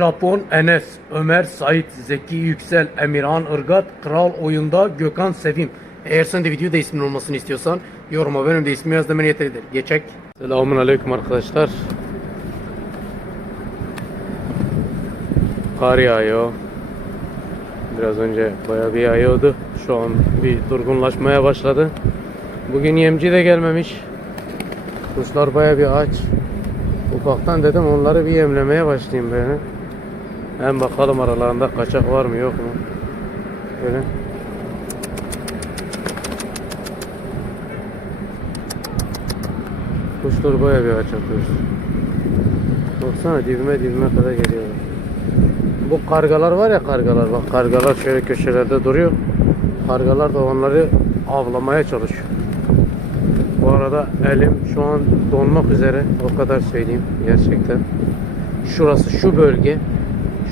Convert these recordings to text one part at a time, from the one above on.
Japon Enes, Ömer Sait, Zeki Yüksel, Emirhan Irgat, Kral Oyunda, Gökhan Sevim. Eğer sen de videoda ismin olmasını istiyorsan yoruma benim de ismi yaz demen yeterlidir. Geçek. Selamun Aleyküm arkadaşlar. Kar yağıyor. Biraz önce bayağı bir yağıyordu. Şu an bir durgunlaşmaya başladı. Bugün yemci de gelmemiş. Kuşlar bayağı bir aç. Ufaktan dedim onları bir yemlemeye başlayayım böyle. Hem bakalım aralarında kaçak var mı yok mu? Böyle. Kuşlar bayağı bir aç atıyor. Baksana dibime dibime kadar geliyorlar. Bu kargalar var ya kargalar bak kargalar şöyle köşelerde duruyor. Kargalar da onları avlamaya çalışıyor. Bu arada elim şu an donmak üzere o kadar söyleyeyim gerçekten. Şurası şu bölge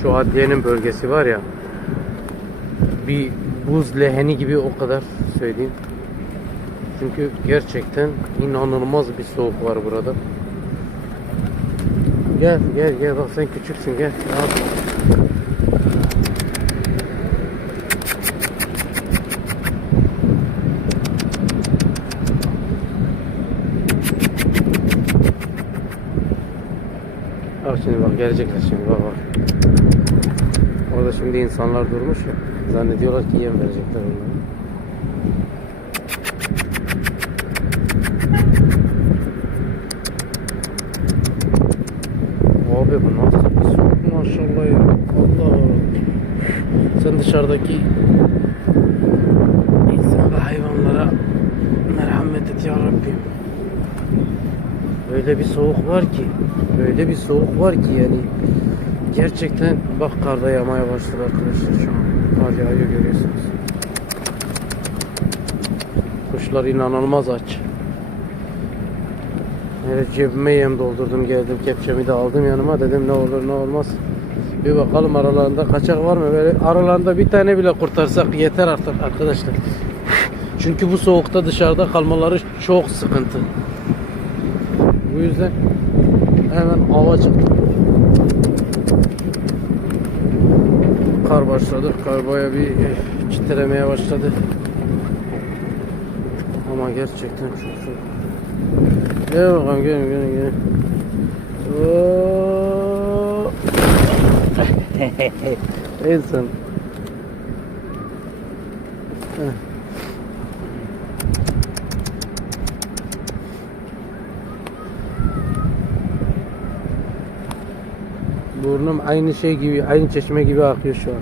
şu adliyenin bölgesi var ya bir buz leheni gibi o kadar söyleyeyim. Çünkü gerçekten inanılmaz bir soğuk var burada. Gel gel gel bak sen küçüksün gel. Al. Bak şimdi bak gelecekler şimdi bak bak. Orada şimdi insanlar durmuş ya. Zannediyorlar ki yem verecekler onlara. Abi bu nasıl bir soğuk maşallah ya. Allah. Sen dışarıdaki insan ve hayvanlara merhamet et ya Rabbim. Öyle bir soğuk var ki, öyle bir soğuk var ki yani gerçekten bak karda yağmaya başladı arkadaşlar şu an. Kar yağıyor görüyorsunuz. Kuşlar inanılmaz aç. Evet cebime yem doldurdum geldim kepçemi de aldım yanıma dedim ne olur ne olmaz. Bir bakalım aralarında kaçak var mı? Böyle aralarında bir tane bile kurtarsak yeter artık arkadaşlar. Çünkü bu soğukta dışarıda kalmaları çok sıkıntı. Bu yüzden hemen ava çıktım. Kar başladı. Kar baya bir eh, çitelemeye başladı. Ama gerçekten çok soğuk. Gel bakalım gelin gelin gelin. Oo. İnsan. Heh. Burnum aynı şey gibi, aynı çeşme gibi akıyor şu an.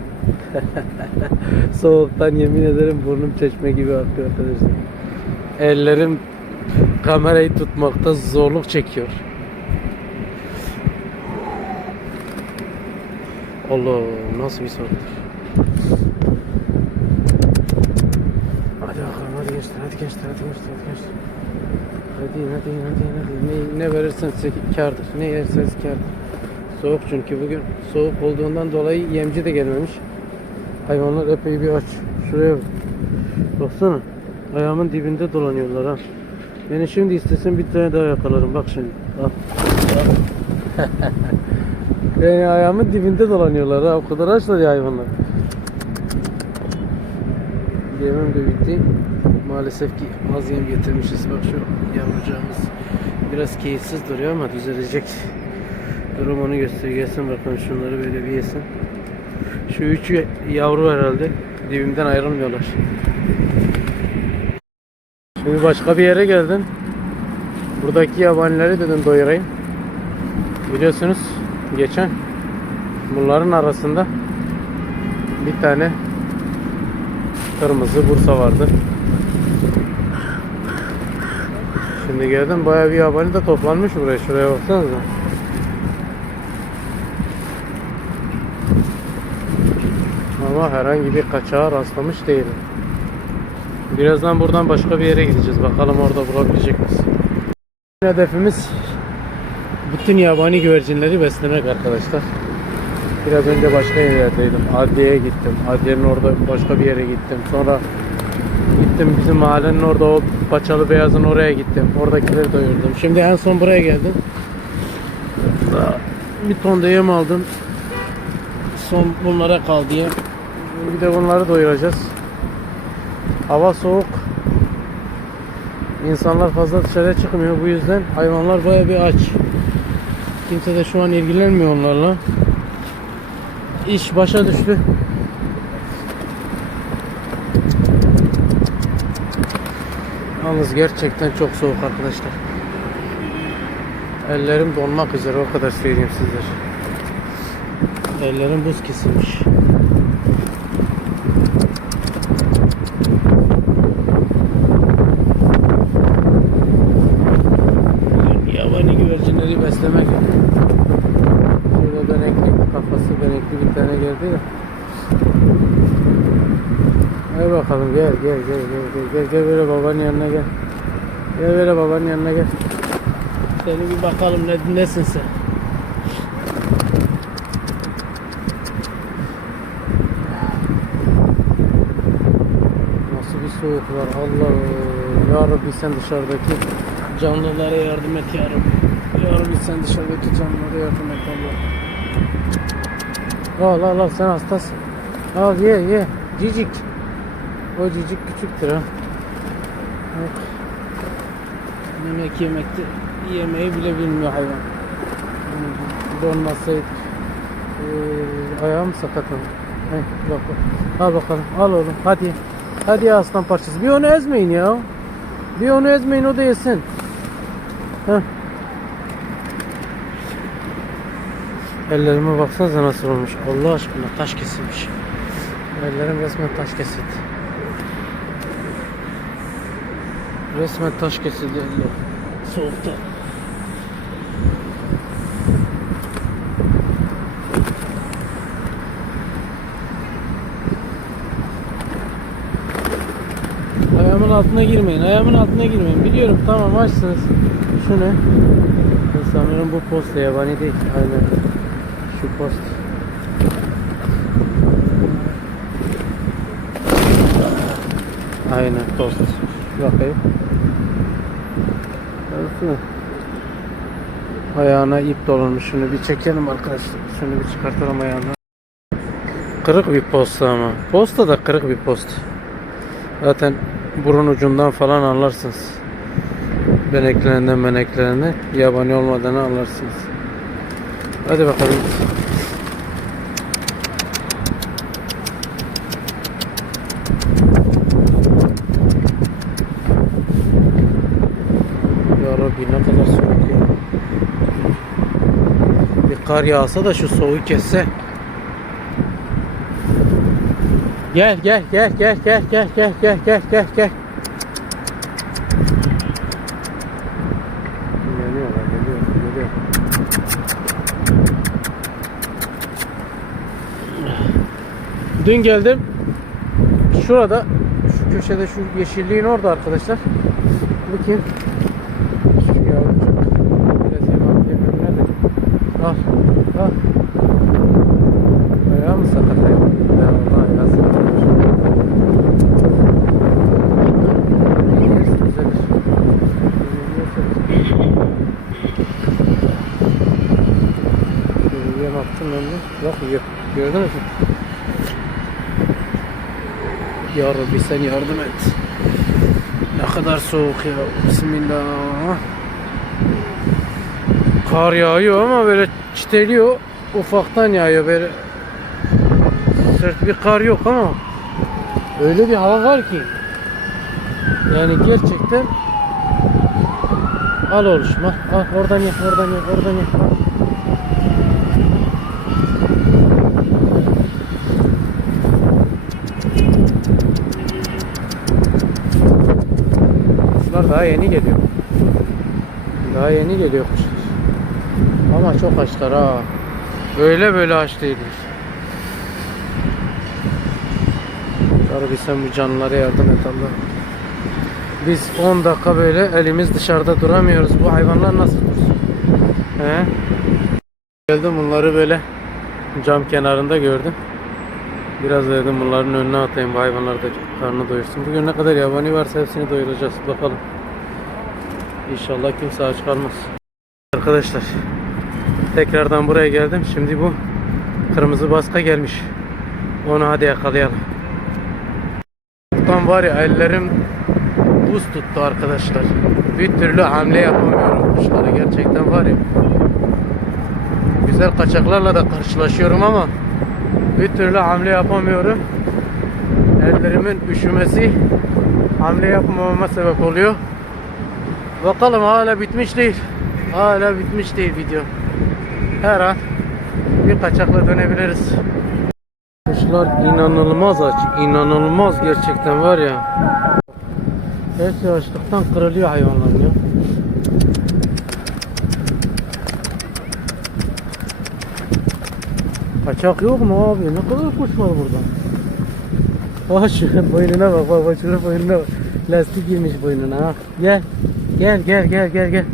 Soğuktan yemin ederim burnum çeşme gibi akıyor arkadaşlar. Ellerim kamerayı tutmakta zorluk çekiyor. Allah nasıl bir soğuktur. Hadi bakalım hadi gençler hadi gençler hadi gençler hadi gençler. Hadi hadi hadi hadi ne, ne verirsen size kârdır. Ne yerseniz kârdır. Soğuk çünkü bugün soğuk olduğundan dolayı yemci de gelmemiş. Hayvanlar epey bir aç. Şuraya bak. Baksana. Ayağımın dibinde dolanıyorlar ha. Beni şimdi istesem bir tane daha yakalarım. Bak şimdi. Al. Beni ayağımın dibinde dolanıyorlar ha. O kadar açlar ya hayvanlar. Yemem de bitti. Maalesef ki az yem getirmişiz. Bak şu yavrucağımız biraz keyifsiz duruyor ama düzelecek. Durum onu gösteriyor. Gelsin bakalım şunları böyle bir yesin. Şu üçü yavru herhalde. Dibimden ayrılmıyorlar. Şimdi başka bir yere geldim. Buradaki yabanileri dedim doyurayım. Biliyorsunuz geçen bunların arasında bir tane kırmızı bursa vardı. Şimdi geldim bayağı bir yabani de toplanmış buraya. Şuraya baksanıza. Ama herhangi bir kaçağa rastlamış değilim. Birazdan buradan başka bir yere gideceğiz. Bakalım orada bulabilecek miyiz? Hedefimiz bütün yabani güvercinleri beslemek arkadaşlar. Biraz önce başka yerlerdeydim. Adliye'ye gittim. Adliye'nin orada başka bir yere gittim. Sonra gittim bizim mahallenin orada o paçalı beyazın oraya gittim. Oradakileri doyurdum. Şimdi en son buraya geldim. Bir ton da yem aldım. son bunlara kal diye. Bir de bunları doyuracağız. Hava soğuk. İnsanlar fazla dışarıya çıkmıyor. Bu yüzden hayvanlar baya bir aç. Kimse de şu an ilgilenmiyor onlarla. İş başa düştü. Yalnız gerçekten çok soğuk arkadaşlar. Ellerim donmak üzere o kadar söyleyeyim sizlere. Ellerim buz kesilmiş. Yabani güvercinleri beslemek. Şurada benekli kafası benekli bir tane geldi ya. Hadi bakalım gel gel gel gel gel gel gel böyle babanın yanına gel. Gel böyle babanın yanına gel. Seni bir bakalım ne, nesin sen? Nasıl bir soğuk var Allah Ya Rabbi sen dışarıdaki canlılara yardım et ya Rabbi Ya Rabbi sen dışarıdaki canlılara yardım et Allah Al al al sen hastasın Al ye ye cicik O cicik küçüktür ha Bak. Yemek yemekte yemeği bile bilmiyor hayvan Donmasaydı ee, ayağım sakat ama. Heh, bak bak. Al bakalım. Al oğlum. Hadi. Hadi aslan parçası. Bir onu ezmeyin ya. Bir onu ezmeyin o da yesin. Heh. Ellerime baksanıza nasıl olmuş. Allah aşkına taş kesilmiş. Ellerim resmen taş kesildi. Resmen taş kesildi ellerim. Soğukta. Ayağımın altına girmeyin. Ayağımın altına girmeyin. Biliyorum tamam açsınız. Şu ne? Sanırım bu posta yabani değil. Aynen. Şu post. Aynen Bakayım. Nasıl? Ayağına ip dolanmış. Şunu bir çekelim arkadaşlar. Şunu bir çıkartalım ayağından. Kırık bir posta ama. Posta da kırık bir posta. Zaten burun ucundan falan anlarsınız. Beneklerinden beneklerinden yabani olmadığını anlarsınız. Hadi bakalım. Ya Rabbi ne kadar soğuk ya. Bir kar yağsa da şu soğuğu kesse. Gel gel gel gel gel gel gel gel gel gel gel. Dün geldim. Şurada şu köşede şu yeşilliğin orada arkadaşlar. Bu kim? Şu yavrucuk. Biraz yem atayım önüne de. Al. Al. Ayağı mı sakat hayvan? Ya Allah ayağı sakat. Yersin düzelir. Attım ben. Bak yiyor. Mü? Ya Rabbi sen yardım et. Ne kadar soğuk ya. Bismillah. Kar yağıyor ama böyle çiteliyor. Ufaktan yağıyor böyle. Sert bir kar yok ama öyle bir hava var ki yani gerçekten al oluşum al, oradan ye oradan ye oradan ye al. Kuşlar daha yeni geliyor. Daha yeni geliyor kuşlar. Ama çok açlar ha. Böyle böyle aç değiller. Rabbi sen bu canlılara yardım et Allah. Biz 10 dakika böyle elimiz dışarıda duramıyoruz. Bu hayvanlar nasıl dursun? He? Geldim bunları böyle cam kenarında gördüm. Biraz dedim bunların önüne atayım hayvanlar da karnını doyursun. Bugün ne kadar yabani varsa hepsini doyuracağız. Bakalım. İnşallah kimse aç kalmaz. Arkadaşlar tekrardan buraya geldim. Şimdi bu Kırmızı baska gelmiş. Onu hadi yakalayalım. Tam var ya ellerim buz tuttu arkadaşlar. Bir türlü hamle yapamıyorum kuşlara gerçekten var ya. Güzel kaçaklarla da karşılaşıyorum ama bir türlü hamle yapamıyorum. Ellerimin üşümesi hamle yapmamama sebep oluyor. Bakalım hala bitmiş değil. Hala bitmiş değil video. Her an bir kaçakla dönebiliriz. Kuşlar inanılmaz aç. inanılmaz gerçekten var ya. Hepsi açlıktan kırılıyor hayvanlar ya. Kaçak yok mu abi? Ne kadar kuş var burada? Bak şu boynuna bak bak bak şunun boynuna bak. Lastik girmiş boynuna ha. Gel. Gel gel gel gel gel.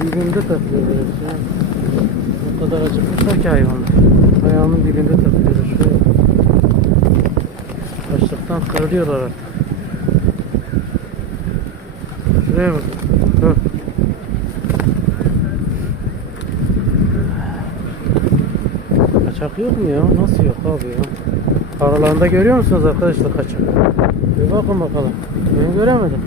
Dibinde takıyorlar ha. O kadar acıkmışlar ki hayvanlar. Ayağımın dibinde takıyorlar. Şöyle. Açlıktan kırılıyorlar artık. Şuraya bak. Hı. Kaçak yok mu ya? Nasıl yok abi ya? Aralarında görüyor musunuz arkadaşlar kaçak? Bir bakın bakalım. Ben göremedim.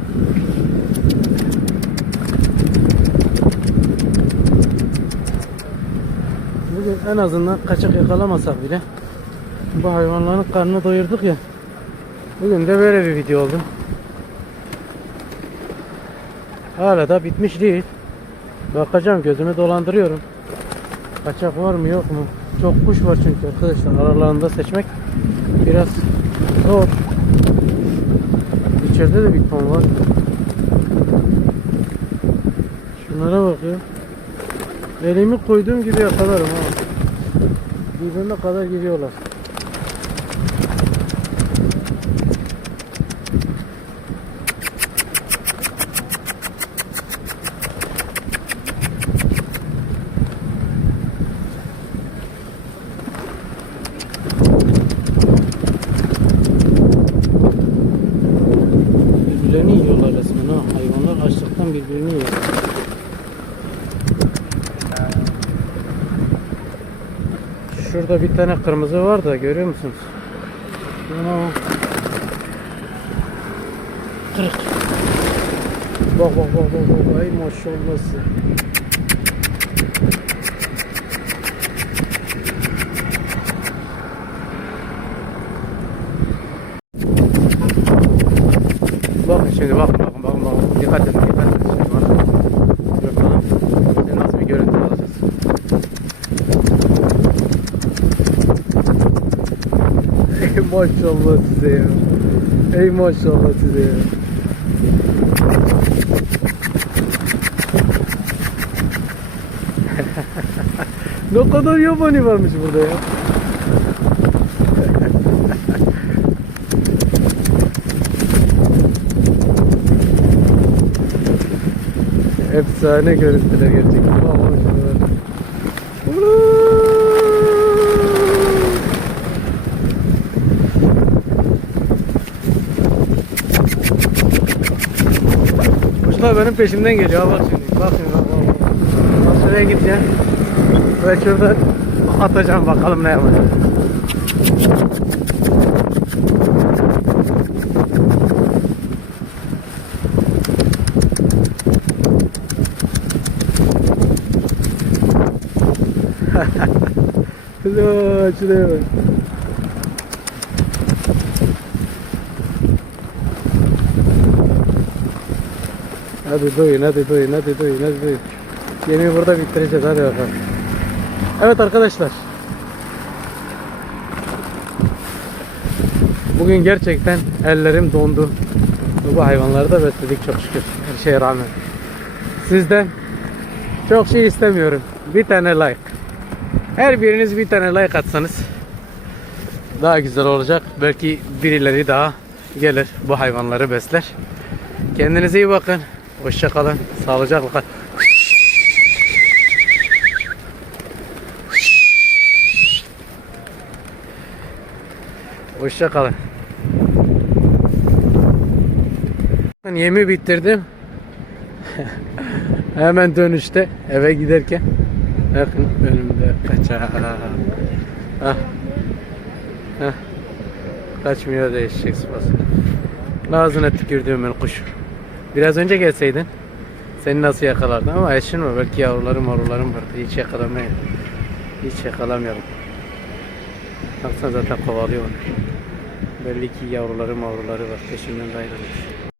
Bugün en azından kaçak yakalamasak bile bu hayvanların karnını doyurduk ya. Bugün de böyle bir video oldu. Hala da bitmiş değil. Bakacağım gözümü dolandırıyorum. Kaçak var mı yok mu? Çok kuş var çünkü arkadaşlar aralarında seçmek biraz zor. İçeride de bir ton var. Şunlara bak ya. Elimi koyduğum gibi yakalarım ha. Birbirine kadar gidiyorlar. Birbirlerini yiyorlar resmen ha. Hayvanlar açlıktan birbirini yiyor. Şurada bir tane kırmızı var da görüyor musunuz? Ana. Kırık. Bak bak bak bak bak. Ay maşallah. Bakın şimdi bakın bakın bakın bakın. Dikkat edin dikkat edin. Şimdi bana. Bakalım. Nasıl bir görüntü alacağız. Ey maşallah size ya. Ey maşallah size ya. ne kadar yabani varmış burada ya. Efsane görüntüler gerçekten. Aman benim peşimden geliyor. Bak şimdi. Bak şimdi. Bak, bak, bak. Bak şuraya gideceğim. Ve şuradan atacağım bakalım ne yapacak. Güzel, şuraya bak. Hadi doyun, hadi doyun, hadi doyun, hadi doyun. Yemeği burada bitireceğiz, hadi bakalım. Evet arkadaşlar. Bugün gerçekten ellerim dondu. Bu hayvanları da besledik çok şükür. Her şeye rağmen. Sizden çok şey istemiyorum. Bir tane like. Her biriniz bir tane like atsanız daha güzel olacak. Belki birileri daha gelir bu hayvanları besler. Kendinize iyi bakın. Hoşça kalın. Sağlıcakla. Hoşça kalın. Yemi bitirdim. Hemen dönüşte eve giderken bakın önümde kaçar. Ah. Heh. Kaçmıyor da eşek sıpası. Ağzına tükürdüğümün kuş. Biraz önce gelseydin seni nasıl yakalardı ama eşin mi? Belki yavrularım yavrularım vardı. Hiç yakalamayın. Hiç yakalamayalım. Baksana zaten kovalıyor. Belli ki yavruları mavruları var. Peşinden de ayrılmış.